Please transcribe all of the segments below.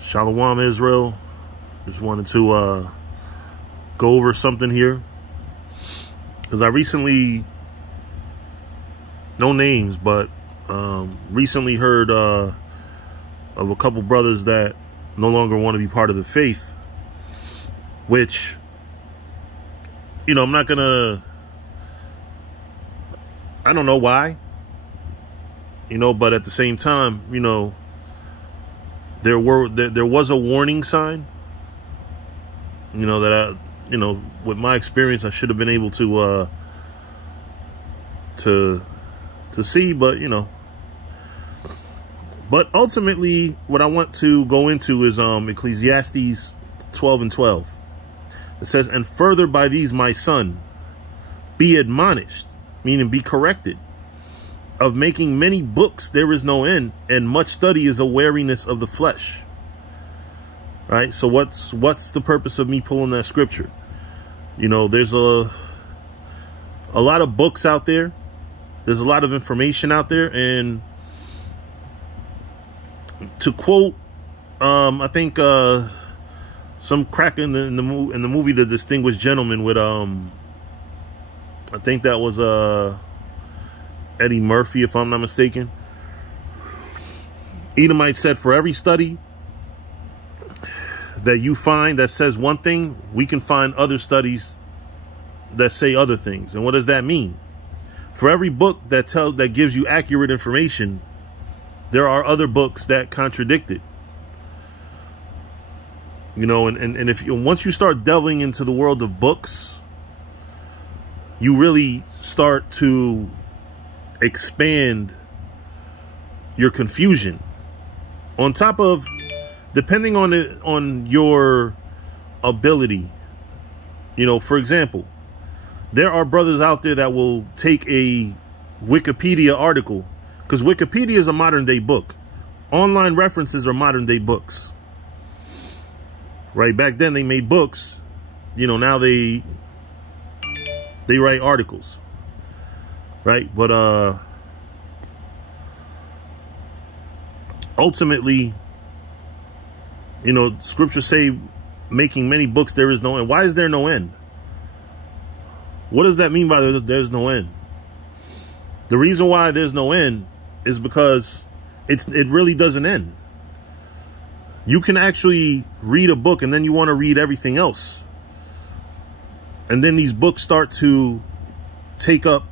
Shalom, Israel. Just wanted to go over something here, because I recently, no names, but recently heard of a couple brothers that no longer want to be part of the faith, which, you know, I'm not gonna, I don't know why, you know, but at the same time, you know, there was a warning sign, you know, that you know, with my experience, I should have been able to see, but, you know, but ultimately what I want to go into is Ecclesiastes 12:12. It says, "And further by these, my son, be admonished," meaning be corrected. "Of making many books there is no end, and much study is a weariness of the flesh." Right? So what's the purpose of me pulling that scripture? You know, there's a lot of books out there. There's a lot of information out there, and to quote, I think some crack in the movie The Distinguished Gentleman with I think that was Eddie Murphy, if I'm not mistaken. Edomite said, "For every study that you find that says one thing, we can find other studies that say other things." And what does that mean? For every book that gives you accurate information, there are other books that contradict it. You know, and if once you start delving into the world of books, you really start to expand your confusion. On top of, depending on your ability, you know, for example, there are brothers out there that will take a Wikipedia article, because Wikipedia is a modern day book. Online references are modern day books. Right? Back then they made books, you know, now they write articles. Right? But ultimately, you know, scriptures say making many books there is no end. Why is there no end? What does that mean by there's no end? The reason why there's no end is because it really doesn't end. You can actually read a book and then you want to read everything else. And then these books start to take up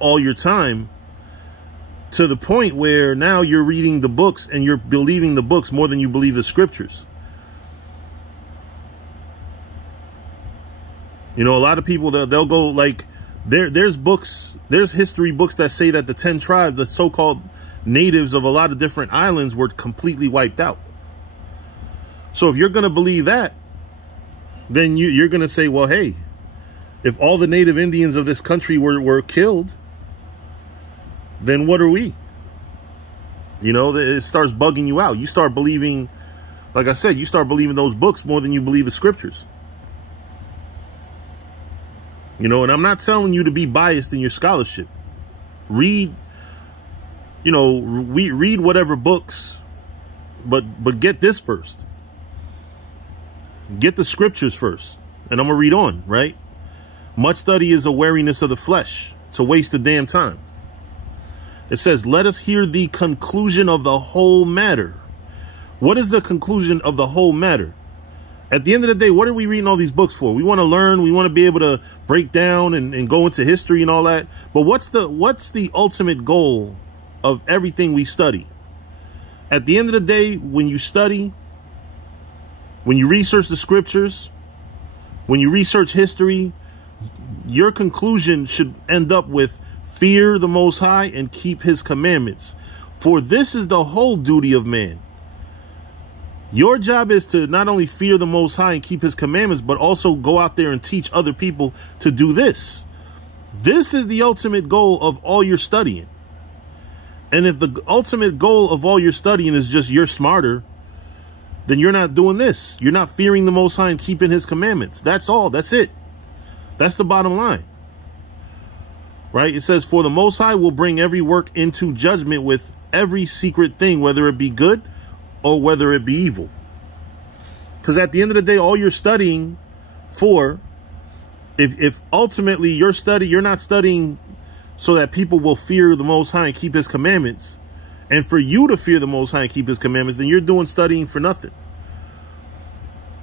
all your time, to the point where now you're reading the books and you're believing the books more than you believe the scriptures. You know, a lot of people, they'll go like, there's books, there's history books that say that the 10 tribes, the so-called natives of a lot of different islands, were completely wiped out. So if you're going to believe that, then you're going to say, well, hey, if all the native Indians of this country were killed, then what are we? You know, it starts bugging you out. You start believing, like I said, you start believing those books more than you believe the scriptures. You know, and I'm not telling you to be biased in your scholarship. Read, you know, read whatever books, but get this first. Get the scriptures first. And I'm going to read on, right? "Much study is a weariness of the flesh." It's a waste of damn time. It says, "Let us hear the conclusion of the whole matter." What is the conclusion of the whole matter? At the end of the day, what are we reading all these books for? We want to learn. We want to be able to break down and go into history and all that. But what's the ultimate goal of everything we study? At the end of the day, when you study, when you research the scriptures, when you research history, your conclusion should end up with fear the Most High and keep his commandments. For this is the whole duty of man. Your job is to not only fear the Most High and keep his commandments, but also go out there and teach other people to do this. This is the ultimate goal of all your studying. And if the ultimate goal of all your studying is just you're smarter, then you're not doing this. You're not fearing the Most High and keeping his commandments. That's all. That's it. That's the bottom line. Right? It says, "For the Most High will bring every work into judgment with every secret thing, whether it be good or whether it be evil. Because at the end of the day, all you're studying for, if ultimately you're not studying so that people will fear the Most High and keep his commandments, and for you to fear the Most High and keep his commandments, then you're doing studying for nothing.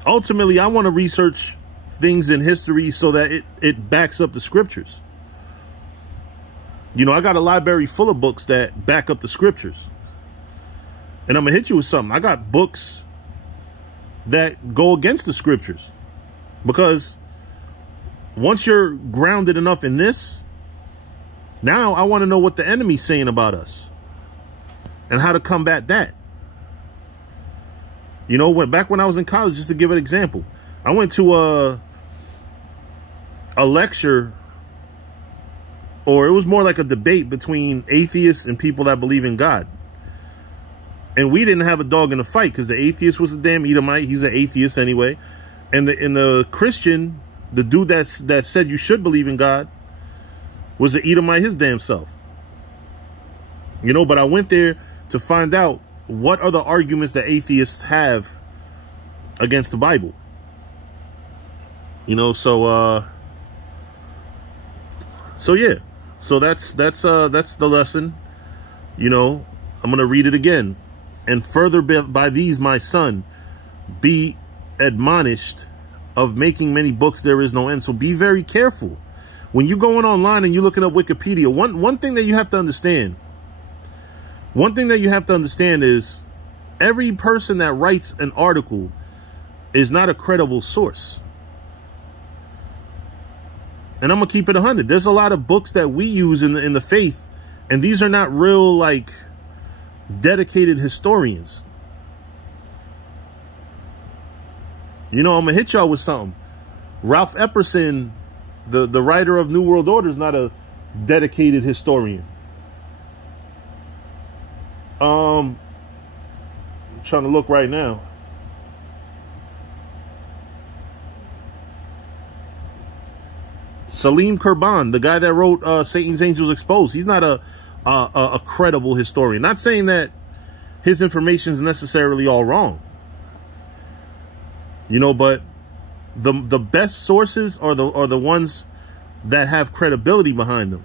Ultimately, I want to research things in history so that it backs up the scriptures. You know, I got a library full of books that back up the scriptures. And I'm going to hit you with something. I got books that go against the scriptures. Because once you're grounded enough in this, now I want to know what the enemy's saying about us and how to combat that. You know, back when I was in college, just to give an example, I went to a lecture, or it was more like a debate between atheists and people that believe in God. And we didn't have a dog in the fight because the atheist was a damn Edomite. He's an atheist anyway. And the Christian, the dude that said you should believe in God, was an Edomite his damn self. You know, but I went there to find out what are the arguments that atheists have against the Bible. You know, so yeah. So that's the lesson. You know, I'm going to read it again. And further by these, my son, be admonished of making many books there is no end. So be very careful. When you're going online and you're looking up Wikipedia, one thing that you have to understand, is every person that writes an article is not a credible source. And I'm going to keep it 100. There's a lot of books that we use in the faith, and these are not real, like, dedicated historians. You know, I'm going to hit y'all with something. Ralph Epperson, the writer of New World Order, is not a dedicated historian. I'm trying to look right now. Salim Kurban, the guy that wrote Satan's Angels Exposed, he's not a credible historian. Not saying that his information is necessarily all wrong. You know, but the best sources are the ones that have credibility behind them.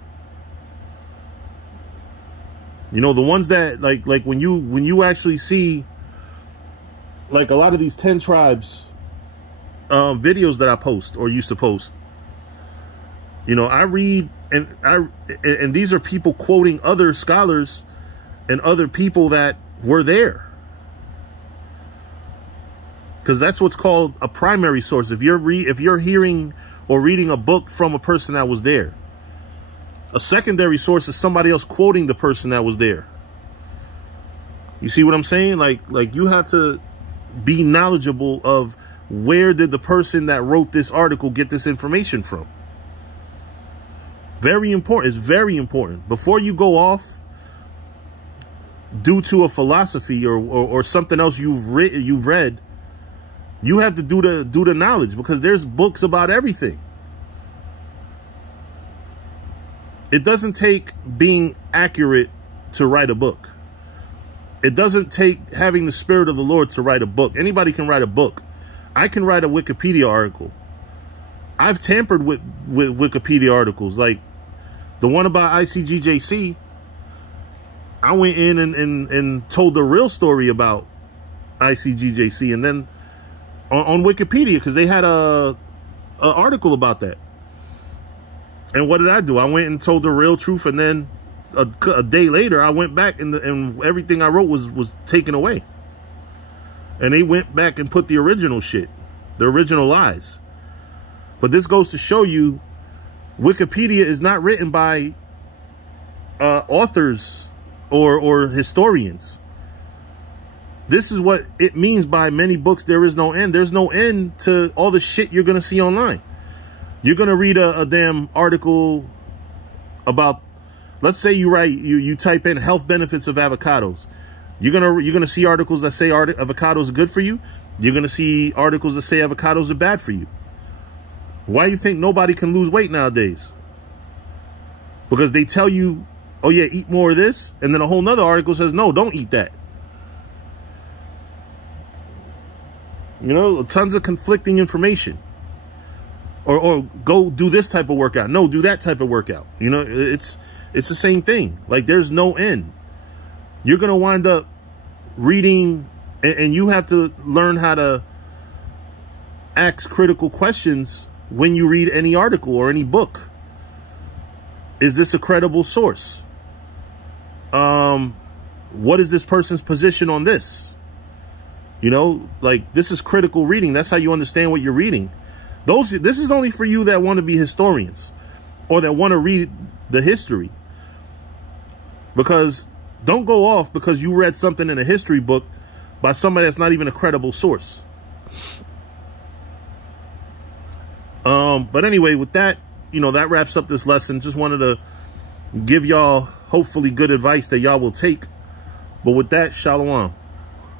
You know, the ones that like when you actually see, like, a lot of these 10 tribes videos that I post or used to post. You know, I read and these are people quoting other scholars and other people that were there. Because that's what's called a primary source. If you're hearing or reading a book from a person that was there. A secondary source is somebody else quoting the person that was there. You see what I'm saying? Like you have to be knowledgeable of where did the person that wrote this article get this information from. Very important. It's very important. Before you go off due to a philosophy or something else you've read, you have to do the knowledge, because there's books about everything. It doesn't take being accurate to write a book. It doesn't take having the Spirit of the Lord to write a book. Anybody can write a book. I can write a Wikipedia article. I've tampered with Wikipedia articles. Like the one about ICGJC, I went in and told the real story about ICGJC. And then on Wikipedia, because they had a article about that. And what did I do? I went and told the real truth, and then a day later, I went back and everything I wrote was taken away. And they went back and put the original shit, the original lies. But this goes to show you, Wikipedia is not written by authors or historians. This is what it means by many books there is no end. There's no end to all the shit you're going to see online. You're going to read a damn article about, let's say you type in health benefits of avocados. You're going to see articles that say avocados are good for you. You're going to see articles that say avocados are bad for you. Why do you think nobody can lose weight nowadays? Because they tell you, oh yeah, eat more of this. And then a whole nother article says, no, don't eat that. You know, tons of conflicting information. Or go do this type of workout. No, do that type of workout. You know, it's the same thing. Like, there's no end. You're going to wind up reading, and you have to learn how to ask critical questions when you read any article or any book. Is this a credible source? What is this person's position on this? You know, like, this is critical reading. That's how you understand what you're reading. This is only for you that want to be historians or that want to read the history. Because don't go off because you read something in a history book by somebody that's not even a credible source. But anyway, with that, you know, that wraps up this lesson. Just wanted to give y'all hopefully good advice that y'all will take. But with that, shalom.